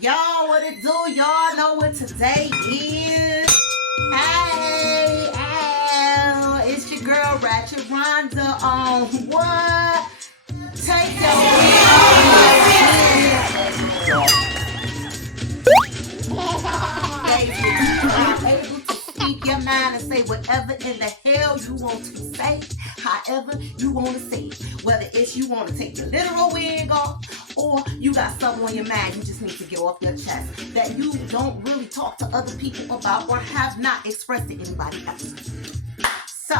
Y'all, what it do? Y'all know what today is? Hey, it's your girl Ratchet Rhonda on what? Take your able to speak your mind and say whatever in the hell you want to say, however you want to say it. Whether it's you want to take your literal wig off, or you got something on your mind you just need to get off your chest that you don't really talk to other people about or have not expressed to anybody else. So,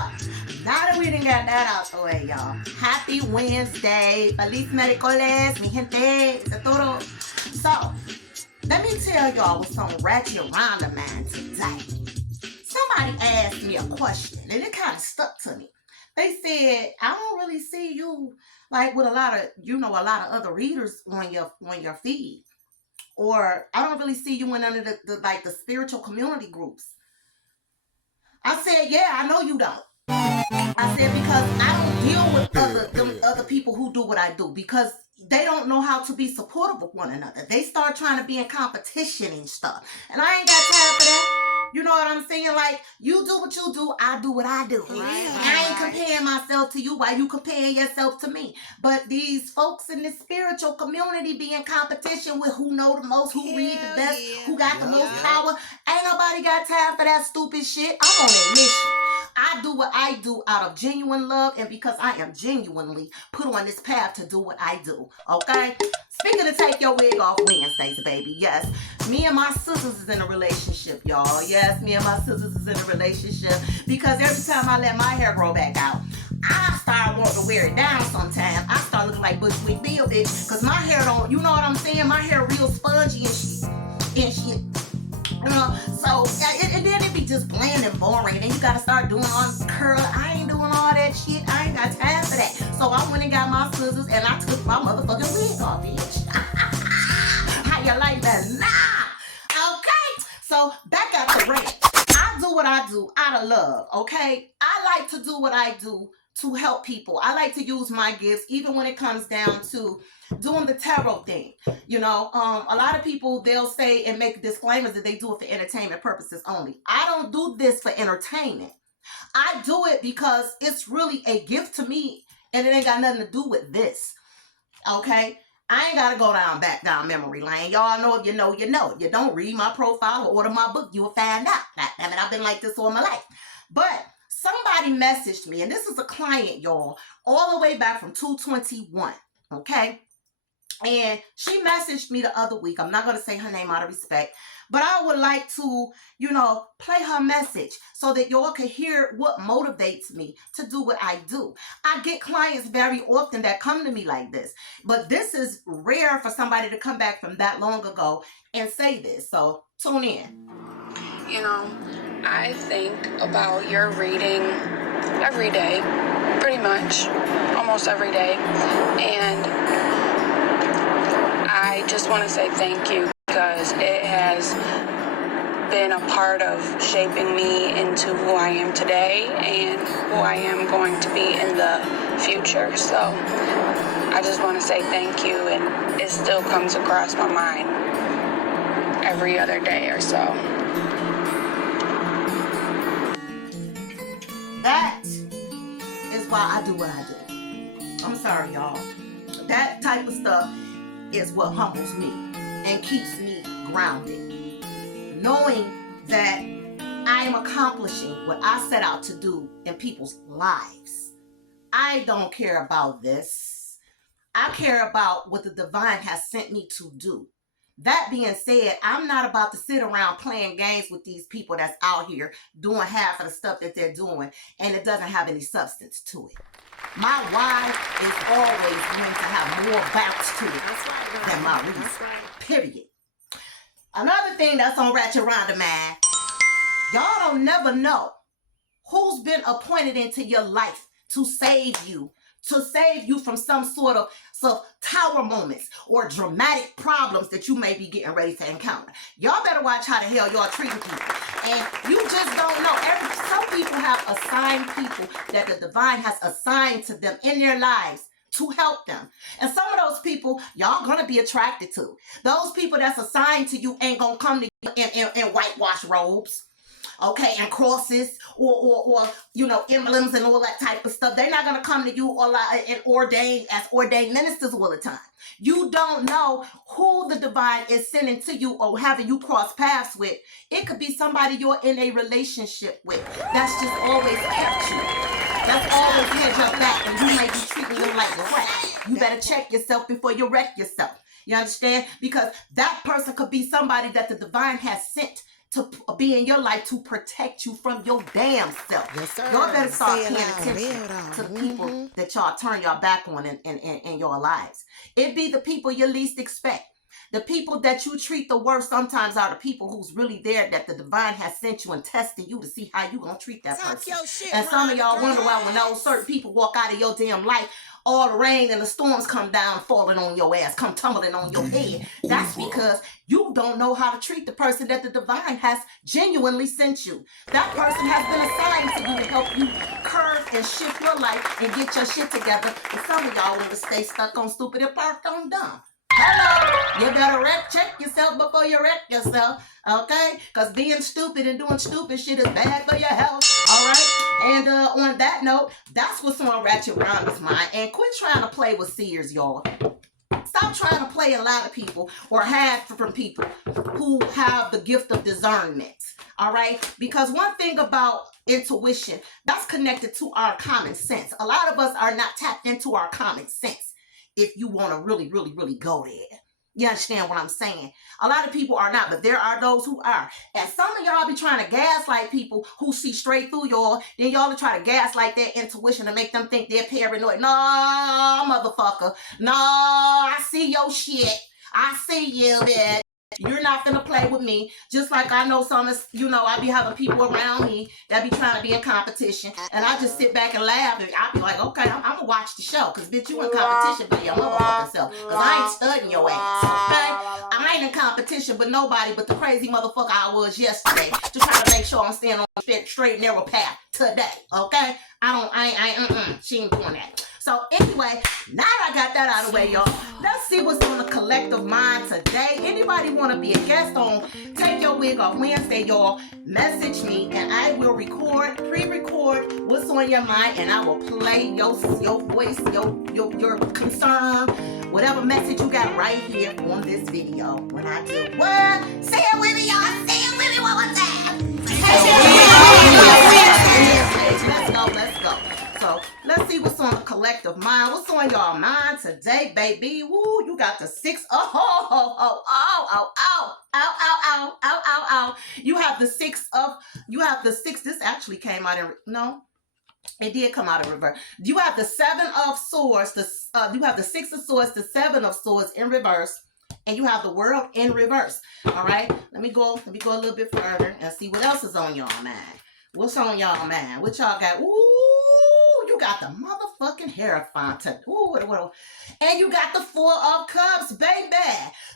now that we done got that out the way, y'all, happy Wednesday. Feliz MERICOLES, mi gente, de todo. So, let me tell y'all what's on Ratchet Rhonda mind today. Somebody asked me a question, and it kind of stuck to me. They said, I don't really see you like with a lot of other readers on your feed. Or I don't really see you in none of the spiritual community groups. I said, yeah, I know you don't. I said, because I don't deal with other people who do what I do, because they don't know how to be supportive of one another. They start trying to be in competition and stuff. And I ain't got time for that. You know what I'm saying? Like, you do what you do, I do what I do. I ain't comparing myself to you while you comparing yourself to me. But these folks in the spiritual community be in competition with who know the most, who read the best, who got the most power. Ain't nobody got time for that stupid shit. I'm on a mission. I do what I do out of genuine love and because I am genuinely put on this path to do what I do, okay? Speaking of take your wig off Wednesdays, baby, yes. Me and my sisters is in a relationship, y'all. Yes, me and my sisters is in a relationship because every time I let my hair grow back out, I start wanting to wear it down sometimes. I start looking like Bushwick Bill, bitch, because my hair don't, you know what I'm saying? My hair real spongy and shit. You know, so and then it be just bland and boring. Then you gotta start doing all this curl. I ain't doing all that shit. I ain't got time for that. So I went and got my scissors and I took my motherfucking wig off, bitch. How you like that? Nah. Okay. So back at the rant. I do what I do out of love. Okay. I like to do what I do to help people. I like to use my gifts, even when it comes down to doing the tarot thing. You know, a lot of people, they'll say and make disclaimers that they do it for entertainment purposes only. I don't do this for entertainment. I do it because it's really a gift to me and it ain't got nothing to do with this. Okay? I ain't got to go back down memory lane. Y'all know if you know, you know. If you don't read my profile or order my book, you'll find out. I mean, I've been like this all my life. But somebody messaged me, and this is a client, y'all, all the way back from 221. Okay? And she messaged me the other week. I'm not going to say her name out of respect, but I would like to, you know, play her message so that y'all can hear what motivates me to do what I do. I get clients very often that come to me like this, but this is rare for somebody to come back from that long ago and say this. So tune in. You know, I think about your reading every day, pretty much, almost every day, and I just want to say thank you because it has been a part of shaping me into who I am today and who I am going to be in the future. So I just want to say thank you, and it still comes across my mind every other day or so. That is why I do what I do. I'm sorry, y'all. That type of stuff is what humbles me and keeps me grounded. Knowing that I am accomplishing what I set out to do in people's lives. I don't care about this. I care about what the divine has sent me to do. That being said, I'm not about to sit around playing games with these people that's out here doing half of the stuff that they're doing and it doesn't have any substance to it. My why is always going to have more bounce to it than my reason. Period. Another thing that's on Ratchet Rhonda mind, y'all don't never know who's been appointed into your life to save you from some sort of tower moments or dramatic problems that you may be getting ready to encounter. Y'all better watch how the hell y'all treating people. And you just don't know. Some people have assigned people that the divine has assigned to them in their lives to help them. And some of those people y'all gonna be attracted to. Those people that's assigned to you ain't gonna come to you in whitewash robes, okay, and crosses or you know, emblems and all that type of stuff. They're not gonna come to you or like and ordained ministers all the time. You don't know who the divine is sending to you or having you cross paths with. It could be somebody you're in a relationship with that's just always kept you. That's always had your back, and you might be treating them like crap. You better check yourself before you wreck yourself. You understand? Because that person could be somebody that the divine has sent to be in your life to protect you from your damn self. Yes, sir. Y'all better start paying Say it attention loud. to the people that y'all turn your back on in your lives. It be the people you least expect. The people that you treat the worst sometimes are the people who's really there that the divine has sent you and testing you to see how you gonna treat that Talk person. your shit, And some of y'all Rhonda, wonder why when girl. those certain people walk out of your damn life, all the rain and the storms come down, falling on your ass, come tumbling on your head. That's because you don't know how to treat the person that the divine has genuinely sent you. That person has been assigned to you to help you curve and shift your life and get your shit together. And some of y'all want to stay stuck on stupid and parked on dumb. Hello, you better check yourself before you wreck yourself, okay? Because being stupid and doing stupid shit is bad for your health, all right? And on that note, that's what's on Ratchet Rhonda's mind. And quit trying to play with seers, y'all. Stop trying to play a lot of people or hide from people who have the gift of discernment, all right? Because one thing about intuition, that's connected to our common sense. A lot of us are not tapped into our common sense. If you want to really, really, really go there. You understand what I'm saying? A lot of people are not, but there are those who are. And some of y'all be trying to gaslight people who see straight through y'all. Then y'all try to gaslight their intuition to make them think they're paranoid. No, motherfucker. No, I see your shit. I see you, bitch. You're not gonna play with me. Just like I know some, you know, I be having people around me that be trying to be in competition, and I just sit back and laugh, and I be like, okay, I'm gonna watch the show, cause bitch, you in competition by your motherfucking self, cause I ain't studying your ass, okay? I ain't in competition with nobody but the crazy motherfucker I was yesterday, to try to make sure I'm staying on the straight and narrow path today, okay? She ain't doing that. So anyway, now that I got that out of the way, y'all, let's see what's on the collective mind today. Anybody want to be a guest on Take Your Wig Off Wednesday, y'all, message me and I will pre-record what's on your mind, and I will play your voice, your concern, whatever message you got right here on this video when I do what? Say it with me, y'all. Say it with me one more time. Let's go. So let's see what's on the collective mind. What's on your mind today, baby? Woo, you got the 6. You have the 6 of, this actually came out in, no, it did come out in reverse. You have the 7 of swords, you have the 6 of swords, the 7 of swords in reverse, and you have the world in reverse. All right, let me go a little bit further and see what else is on y'all mind. What's on y'all mind? What y'all got? Ooh, you got the motherfucking Hierophant. Ooh, and you got the 4 of Cups, baby.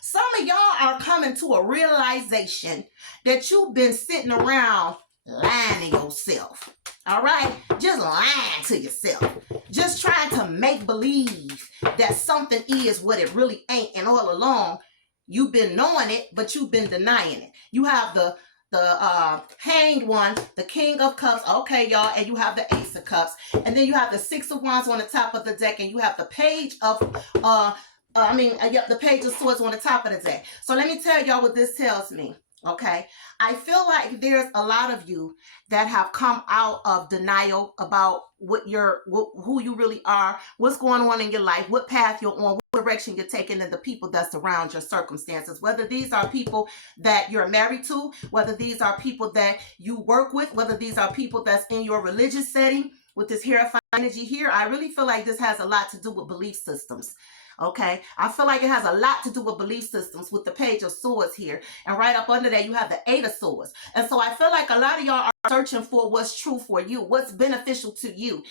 Some of y'all are coming to a realization that you've been sitting around lying to yourself. All right? Just lying to yourself. Just trying to make believe that something is what it really ain't. And all along, you've been knowing it, but you've been denying it. You have the Hanged One, the King of Cups, okay, y'all, and you have the Ace of Cups, and then you have the 6 of Wands on the top of the deck, and you have the Page of the Page of Swords on the top of the deck. So let me tell y'all what this tells me. Okay, I feel like there's a lot of you that have come out of denial about who you really are, what's going on in your life, what path you're on, what direction you're taking, and the people that surround your circumstances. Whether these are people that you're married to, whether these are people that you work with, whether these are people that's in your religious setting. With this Hierophant energy here, I really feel like this has a lot to do with belief systems. Okay, I feel like it has a lot to do with belief systems with the Page of Swords here, and right up under there you have the 8 of Swords. And so I feel like a lot of y'all searching for what's true for you, what's beneficial to you.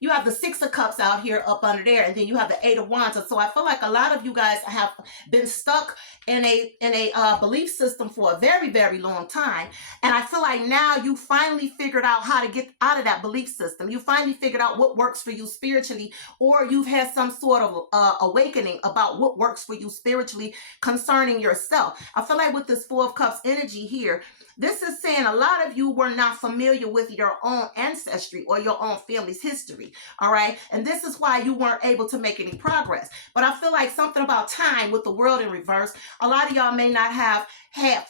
You have the Six of Cups out here up under there, and then you have the Eight of Wands. So I feel like a lot of you guys have been stuck in a belief system for a very, very long time. And I feel like now you finally figured out how to get out of that belief system. You finally figured out what works for you spiritually, or you've had some sort of awakening about what works for you spiritually concerning yourself. I feel like with this Four of Cups energy here, this is saying a lot of you were not familiar with your own ancestry or your own family's history, all right? And this is why you weren't able to make any progress. But I feel like something about time with the world in reverse, a lot of y'all may not have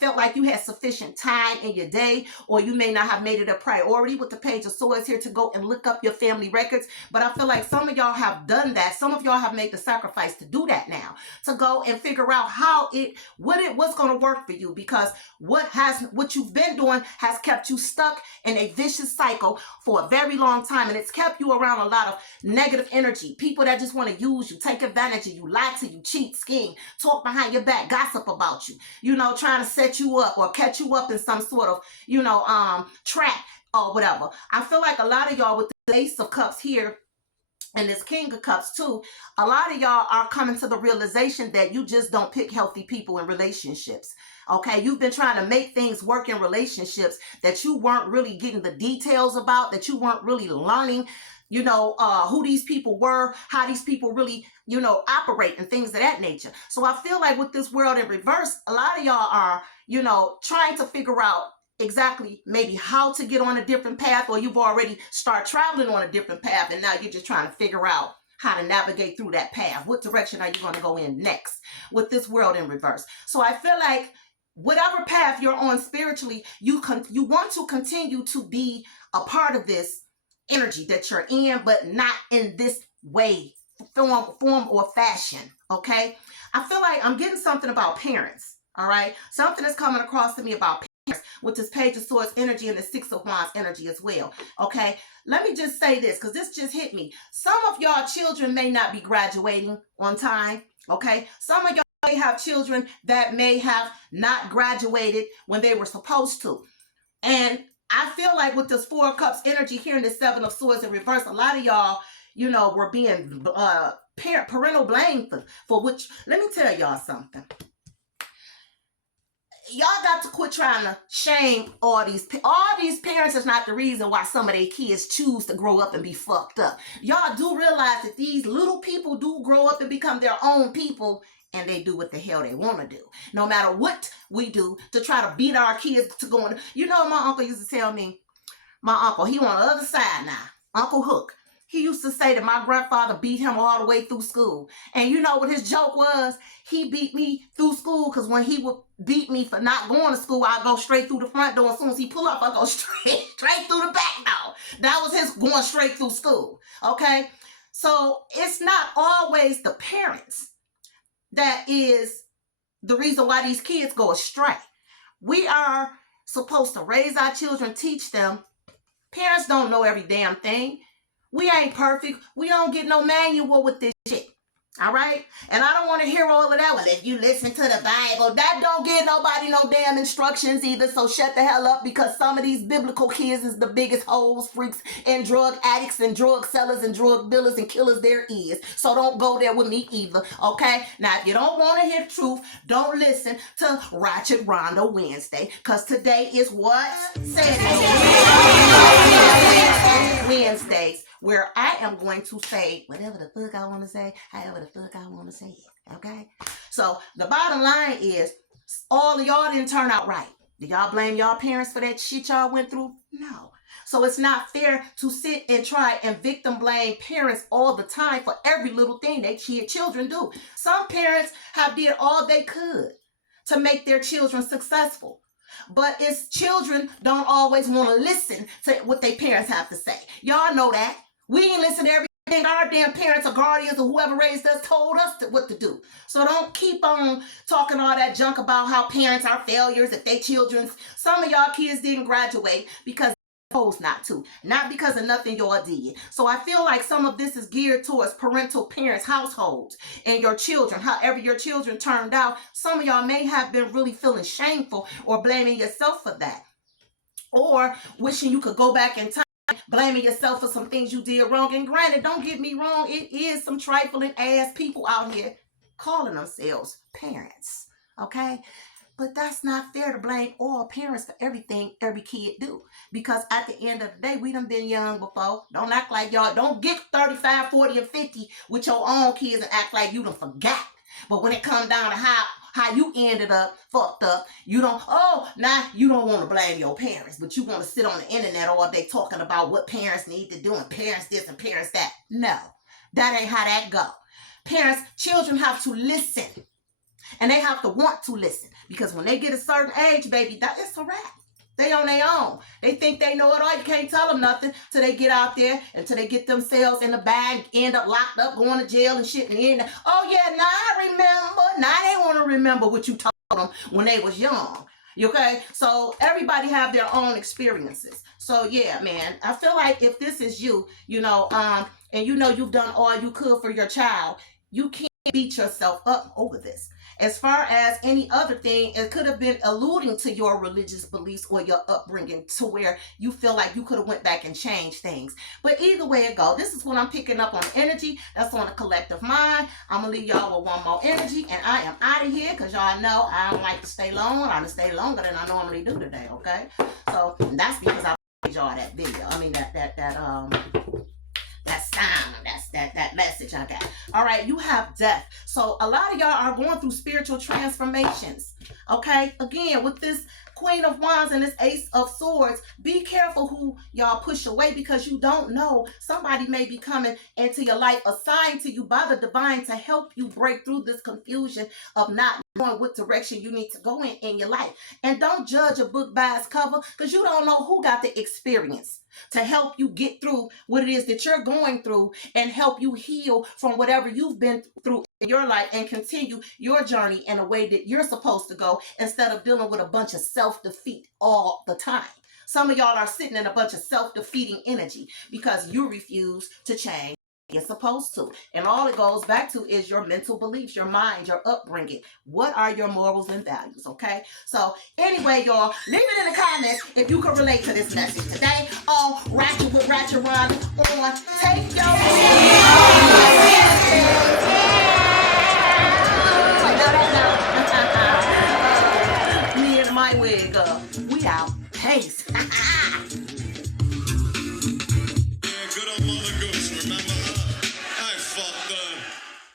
felt like you had sufficient time in your day, or you may not have made it a priority with the Page of Swords here to go and look up your family records. But I feel like some of y'all have done that. Some of y'all have made the sacrifice to do that now, to go and figure out what's going to work for you, because what you've been doing has kept you stuck in a vicious cycle for a very long time, and it's kept you around a lot of negative energy, people that just want to use you, take advantage of you, lie to you, cheat, scheme, talk behind your back, gossip about you, trying to set you up or catch you up in some sort of trap or whatever. I feel like a lot of y'all with the Ace of Cups here and this King of Cups too, a lot of y'all are coming to the realization that you just don't pick healthy people in relationships. Okay, you've been trying to make things work in relationships that you weren't really getting the details about, that you weren't really learning, who these people were, how these people really, operate and things of that nature. So I feel like with this world in reverse, a lot of y'all are, trying to figure out exactly maybe how to get on a different path, or you've already started traveling on a different path, and now you're just trying to figure out how to navigate through that path. What direction are you going to go in next with this world in reverse? So I feel like whatever path you're on spiritually, you want to continue to be a part of this energy that you're in, but not in this way, form or fashion. Okay, I feel like I'm getting something about parents. All right, something is coming across to me about parents with this Page of Swords energy and the Six of Wands energy as well. Okay, let me just say this, because this just hit me. Some of y'all children may not be graduating on time. Okay, some of y'all may have children that may have not graduated when they were supposed to. And I feel like with this Four of Cups energy here and the Seven of Swords in reverse, a lot of y'all, were being parental blame for which, let me tell y'all something. Y'all got to quit trying to shame all these parents. Is not the reason why some of their kids choose to grow up and be fucked up. Y'all do realize that these little people do grow up and become their own people, and they do what the hell they want to do. No matter what we do to try to beat our kids to go on. My uncle used to tell me, my uncle, he on the other side now, Uncle Hook. He used to say that my grandfather beat him all the way through school. And you know what his joke was? He beat me through school because when he would beat me for not going to school, I'd go straight through the front door. As soon as he pull up, I go straight through the back door. That was his going straight through school. Okay? So it's not always the parents that is the reason why these kids go astray. We are supposed to raise our children, teach them. Parents don't know every damn thing. We ain't perfect. We don't get no manual with this shit. All right? And I don't want to hear all of that. Well, if you listen to the Bible, that don't give nobody no damn instructions either. So shut the hell up, because some of these biblical kids is the biggest hoes, freaks, and drug addicts and drug sellers and drug dealers and killers there is. So don't go there with me either. Okay? Now, if you don't want to hear the truth, don't listen to Ratchet Rhonda Wednesday, because today is what? Wednesdays, where I am going to say whatever the fuck I want to say, however the fuck I want to say it, okay? So the bottom line is, all of y'all didn't turn out right. Do y'all blame y'all parents for that shit y'all went through? No. So it's not fair to sit and try and victim blame parents all the time for every little thing that children do. Some parents have did all they could to make their children successful. But it's children don't always want to listen to what their parents have to say. Y'all know that. We ain't listen to everything our damn parents or guardians or whoever raised us told us what to do. So don't keep on talking all that junk about how parents are failures if they children. Some of y'all kids didn't graduate because supposed not to, not because of nothing y'all did. So I feel like some of this is geared towards parental parents, households, and your children. However your children turned out, some of y'all may have been really feeling shameful or blaming yourself for that. or wishing you could go back in time, blaming yourself for some things you did wrong. And granted, don't get me wrong, it is some trifling ass people out here calling themselves parents, okay? But that's not fair to blame all parents for everything every kid do. Because at the end of the day, we done been young before. Don't act like y'all, don't get 35, 40, and 50 with your own kids and act like you done forgot. But when it comes down to how you ended up fucked up, you don't, now you don't want to blame your parents, but you want to sit on the internet all day talking about what parents need to do and parents this and parents that. No, that ain't how that go. Parents, children have to listen. And they have to want to listen. Because when they get a certain age, baby, that is a wrap. They on their own. They think they know it all. You can't tell them nothing till they get out there, until they get themselves in the bag, end up locked up, going to jail and shit. And then, oh yeah, now I remember. Now they want to remember what you told them when they was young. Okay? So everybody have their own experiences. So yeah, man, I feel like if this is you, and you've done all you could for your child, you can't beat yourself up over this. As far as any other thing, it could have been alluding to your religious beliefs or your upbringing to where you feel like you could have went back and changed things. But either way it go, this is what I'm picking up on energy. That's on the collective mind. I'm going to leave y'all with one more energy, and I am out of here because y'all know I don't like to stay long. I done stay longer than I normally do today, okay? So that's because I made y'all that video. I mean, that sound, that message I got. All right, you have death. So a lot of y'all are going through spiritual transformations. Okay, again, with this Queen of Wands and this Ace of Swords, be careful who y'all push away, because you don't know, somebody may be coming into your life assigned to you by the divine to help you break through this confusion of not knowing what direction you need to go in your life. And don't judge a book by its cover, because you don't know who got the experience to help you get through what it is that you're going through and help you heal from whatever you've been through in your life and continue your journey in a way that you're supposed to go, instead of dealing with a bunch of self-defeat all the time. Some of y'all are sitting in a bunch of self-defeating energy because you refuse to change. You're supposed to. And all it goes back to is your mental beliefs, your mind, your upbringing. What are your morals and values, okay? So anyway, y'all, leave it in the comments if you can relate to this message today on Ratchet with Ratchet Rhonda on Take Your